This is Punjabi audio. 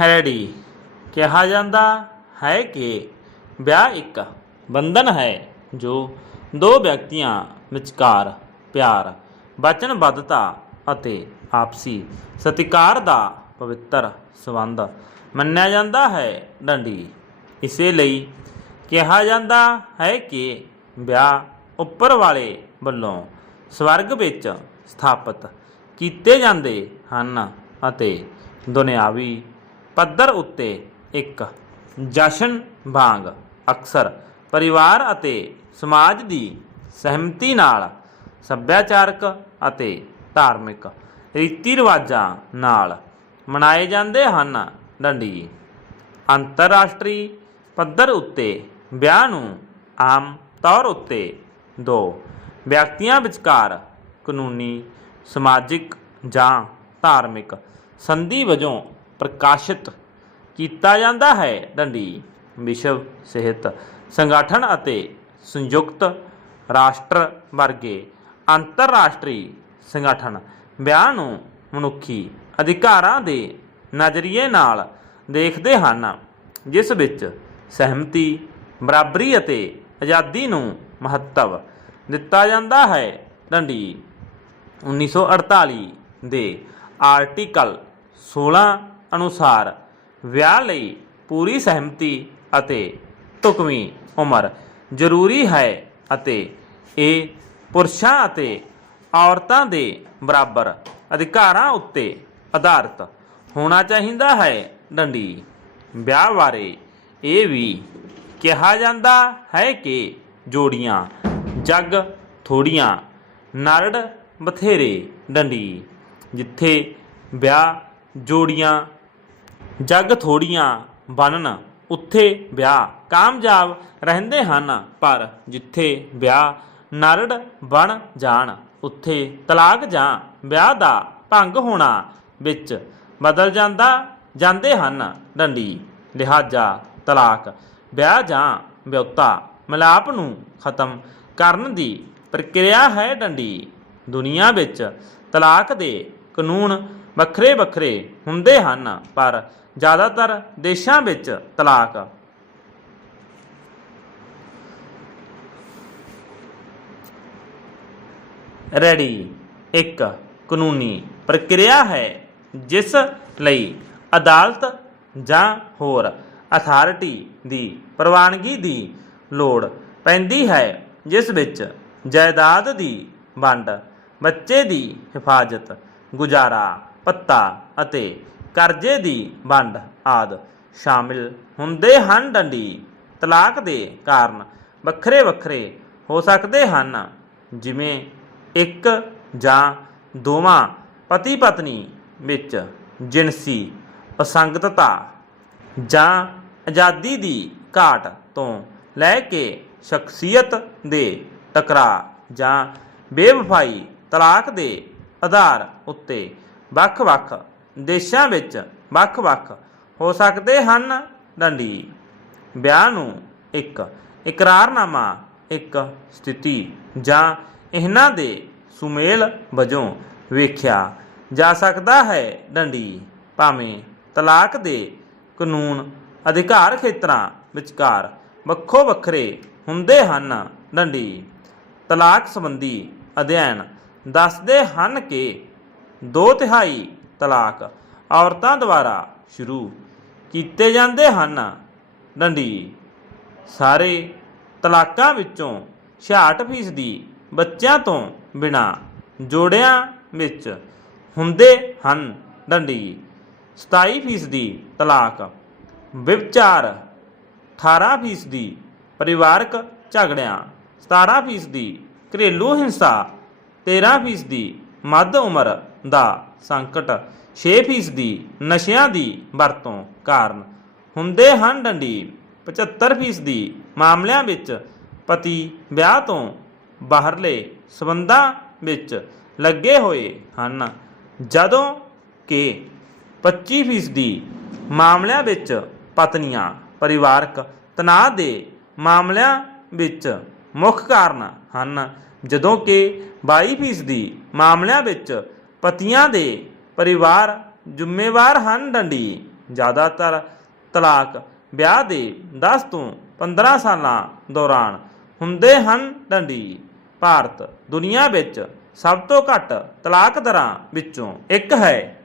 ਰੈਡੀ ਕਿਹਾ ਜਾਂਦਾ ਹੈ ਕਿ ਵਿਆਹ ਇੱਕ ਬੰਧਨ ਹੈ ਜੋ ਦੋ ਵਿਅਕਤੀਆਂ ਵਿਚਕਾਰ ਪਿਆਰ, ਵਚਨਬੱਧਤਾ ਅਤੇ ਆਪਸੀ ਸਤਿਕਾਰ ਦਾ ਪਵਿੱਤਰ ਸੰਬੰਧ ਮੰਨਿਆ ਜਾਂਦਾ ਹੈ। ਡੰਡੀ, ਇਸੇ ਲਈ ਕਿਹਾ ਜਾਂਦਾ ਹੈ ਕਿ ਵਿਆਹ ਉੱਪਰ ਵਾਲੇ ਵੱਲੋਂ ਸਵਰਗ ਵਿੱਚ ਸਥਾਪਿਤ ਕੀਤੇ ਜਾਂਦੇ ਹਨ ਅਤੇ ਦੁਨਿਆਵੀ ਪੱਧਰ ਉੱਤੇ ਇੱਕ ਜਸ਼ਨ ਵਾਂਗ ਅਕਸਰ ਪਰਿਵਾਰ ਅਤੇ ਸਮਾਜ ਦੀ ਸਹਿਮਤੀ ਨਾਲ ਸੱਭਿਆਚਾਰਕ ਅਤੇ ਧਾਰਮਿਕ ਰੀਤੀ ਰਿਵਾਜਾਂ ਨਾਲ ਮਨਾਏ ਜਾਂਦੇ ਹਨ। ਡੰਡੀ ਅੰਤਰਰਾਸ਼ਟਰੀ ਪੱਧਰ ਉੱਤੇ ਵਿਆਹ ਨੂੰ ਆਮ ਤੌਰ ਉੱਤੇ ਦੋ ਵਿਅਕਤੀਆਂ ਵਿਚਕਾਰ ਕਾਨੂੰਨੀ, ਸਮਾਜਿਕ ਜਾਂ ਧਾਰਮਿਕ ਸੰਧੀ ਵਜੋਂ ਪ੍ਰਕਾਸ਼ਿਤ ਕੀਤਾ ਜਾਂਦਾ ਹੈ। ਡੰਡੀ ਵਿਸ਼ਵ ਸਿਹਤ ਸੰਗਠਨ ਅਤੇ ਸੰਯੁਕਤ ਰਾਸ਼ਟਰ ਵਰਗੇ ਅੰਤਰਰਾਸ਼ਟਰੀ ਸੰਗਠਨ ਵਿਆਹ ਨੂੰ ਮਨੁੱਖੀ ਅਧਿਕਾਰਾਂ ਦੇ ਨਜ਼ਰੀਏ ਨਾਲ ਦੇਖਦੇ ਹਨ, ਜਿਸ ਵਿੱਚ ਸਹਿਮਤੀ, ਬਰਾਬਰੀ ਅਤੇ ਆਜ਼ਾਦੀ ਨੂੰ ਮਹੱਤਵ ਦਿੱਤਾ ਜਾਂਦਾ ਹੈ। ਡੰਡੀ 1948 ਦੇ ਆਰਟੀਕਲ 16 ਅਨੁਸਾਰ ਵਿਆਹ ਲਈ ਪੂਰੀ ਸਹਿਮਤੀ ਅਤੇ ਢੁਕਵੀਂ ਉਮਰ ਜ਼ਰੂਰੀ ਹੈ ਅਤੇ ਇਹ ਪੁਰਸ਼ਾਂ ਅਤੇ ਔਰਤਾਂ ਦੇ ਬਰਾਬਰ ਅਧਿਕਾਰਾਂ ਉੱਤੇ ਆਧਾਰਿਤ ਹੋਣਾ ਚਾਹੀਦਾ ਹੈ। ਡੰਡੀ, ਵਿਆਹ ਬਾਰੇ ਇਹ ਵੀ ਕਿਹਾ ਜਾਂਦਾ ਹੈ ਕਿ ਜੋੜੀਆਂ, ਜੱਗ ਥੋੜੀਆਂ, ਨਰੜ ਬਥੇਰੇ। ਡੰਡੀ, ਜਿੱਥੇ ਵਿਆਹ ਜੋੜੀਆਂ ਜੱਗ ਥੋੜੀਆਂ ਬਣਨ ਉੱਥੇ ਵਿਆਹ। ਕਾਮਯਾਬ ਰਹਿੰਦੇ ਹਨ, ਪਰ ਜਿੱਥੇ ਵਿਆਹ, ਨਰੜ ਬਣ ਜਾਣ, ਉੱਥੇ ਤਲਾਕ ਜਾਂ ਵਿਆਹ ਦਾ ਭੰਗ ਹੋਣਾ ਵਿੱਚ ਬਦਲ ਜਾਂਦਾ, ਜਾਂਦੇ ਹਨ ਡੰਡੀ। ਲਿਹਾਜ਼ਾ, ਤਲਾਕ, ਵਿਆਹ ਜਾਂ ਵਿਉਤਾ ਮਿਲਾਪ ਨੂੰ ਖਤਮ ਕਰਨ ਦੀ ਪ੍ਰਕਿਰਿਆ ਹੈ ਡੰਡੀ। ਦੁਨੀਆ ਵਿੱਚ ਤਲਾਕ ਦੇ ਕਾਨੂੰਨ ਵੱਖਰੇ ਵੱਖਰੇ ਹੁੰਦੇ ਹਨ, ਪਰ ਜ਼ਿਆਦਾਤਰ ਦੇਸ਼ਾਂ ਵਿੱਚ ਤਲਾਕ ਰੈਡੀ ਇੱਕ ਕਾਨੂੰਨੀ ਪ੍ਰਕਿਰਿਆ ਹੈ, ਜਿਸ ਲਈ ਅਦਾਲਤ ਜਾਂ ਹੋਰ ਅਥਾਰਟੀ ਦੀ ਪ੍ਰਵਾਨਗੀ ਦੀ ਲੋੜ ਪੈਂਦੀ ਹੈ, ਜਿਸ ਵਿੱਚ ਜਾਇਦਾਦ ਦੀ ਵੰਡ ਬੱਚੇ ਦੀ ਹਿਫਾਜ਼ਤ ਗੁਜ਼ਾਰਾ ਪੱਤਾ ਅਤੇ ਕਰਜ਼ੇ ਦੀ ਵੰਡ ਆਦ ਸ਼ਾਮਿਲ ਹੁੰਦੇ ਹਨ। ਡੰਡੀ ਤਲਾਕ ਦੇ ਕਾਰਨ ਵੱਖਰੇ ਵੱਖਰੇ ਹੋ ਸਕਦੇ ਹਨ, ਜਿਵੇਂ ਇੱਕ ਜਾਂ ਦੋਵਾਂ ਪਤੀ ਪਤਨੀ ਵਿੱਚ ਜਿਨਸੀ ਅਸੰਗਤਤਾ ਜਾਂ ਆਜ਼ਾਦੀ ਦੀ ਘਾਟ ਤੋਂ ਲੈ ਕੇ ਸ਼ਖਸੀਅਤ ਦੇ ਟਕਰਾਅ ਜਾਂ ਬੇਵਫਾਈ ਤਲਾਕ ਦੇ ਆਧਾਰ ਉੱਤੇ ਵੱਖ-ਵੱਖ ਦੇਸ਼ਾਂ ਵਿੱਚ ਵੱਖ-ਵੱਖ ਹੋ ਸਕਦੇ ਹਨ। ਡੰਡੀ। ਵਿਆਹ ਨੂੰ ਇੱਕ ਇਕਰਾਰਨਾਮਾ, ਇੱਕ ਸਥਿਤੀ ਜਾਂ ਇਹਨਾਂ ਦੇ ਸੁਮੇਲ ਵਜੋਂ ਵੇਖਿਆ ਜਾ ਸਕਦਾ ਹੈ। ਡੰਡੀ। ਭਾਵੇਂ ਤਲਾਕ ਦੇ ਕਾਨੂੰਨ ਅਧਿਕਾਰ ਖੇਤਰਾਂ ਵਿਚਕਾਰ ਵੱਖੋ ਵੱਖਰੇ ਹੁੰਦੇ ਹਨ, ਡੰਡੀ। ਤਲਾਕ ਸੰਬੰਧੀ ਅਧਿਐਨ ਦੱਸਦੇ ਹਨ ਕਿ ਦੋ ਤਿਹਾਈ ਤਲਾਕ। ਔਰਤਾਂ ਦੁਆਰਾ ਸ਼ੁਰੂ ਕੀਤੇ ਜਾਂਦੇ ਹਨ। ਡੰਡੀ ਸਾਰੇ ਤਲਾਕਾਂ ਵਿੱਚੋਂ 66% ਦੀ ਬੱਚਿਆਂ ਤੋਂ ਬਿਨਾ ਜੋੜਿਆਂ ਵਿੱਚ ਹੁੰਦੇ ਹਨ। ਡੰਡੀ 27% ਦੀ ਤਲਾਕ। ਵਿਵਚਾਰ। 18% ਦੀ ਪਰਿਵਾਰਕ ਝਗੜਿਆਂ। 17% ਦੀ ਘਰੇਲੂ ਹਿੰਸਾ। 13% ਦੀ ਮੱਧ ਉਮਰ। ਦਾ ਸੰਕਟ। 6% ਦੀ ਨਸ਼ਿਆਂ ਦੀ ਵਰਤੋਂ ਕਾਰਨ ਹੁੰਦੇ ਹਨ ਡੰਡੀ 75% ਦੀ ਮਾਮਲਿਆਂ ਵਿੱਚ ਪਤੀ ਵਿਆਹ ਤੋਂ ਬਾਹਰਲੇ ਸਬੰਧਾਂ ਵਿੱਚ ਲੱਗੇ ਹੋਏ ਹਨ। ਜਦੋਂ ਕਿ 25% ਦੀ ਮਾਮਲਿਆਂ ਵਿੱਚ ਪਤਨੀਆਂ, ਪਰਿਵਾਰਕ ਤਣਾਅ ਦੇ ਮਾਮਲਿਆਂ ਵਿੱਚ ਮੁੱਖ ਕਾਰਨ ਹਨ। ਜਦੋਂ ਕਿ 22% ਦੀ ਮਾਮਲਿਆਂ ਵਿੱਚ ਪਤੀਆਂ ਦੇ ਪਰਿਵਾਰ ਜ਼ਿੰਮੇਵਾਰ ਹਨ ਡੰਡੀ। ਜ਼ਿਆਦਾਤਰ ਤਲਾਕ ਵਿਆਹ ਦੇ 10 ਤੋਂ 15 ਸਾਲਾਂ ਦੌਰਾਨ ਹੁੰਦੇ ਹਨ ਡੰਡੀ। ਭਾਰਤ ਦੁਨੀਆ ਵਿੱਚ ਸਭ ਤੋਂ ਘੱਟ ਤਲਾਕ ਦਰਾਂ ਵਿੱਚੋਂ ਇੱਕ ਹੈ।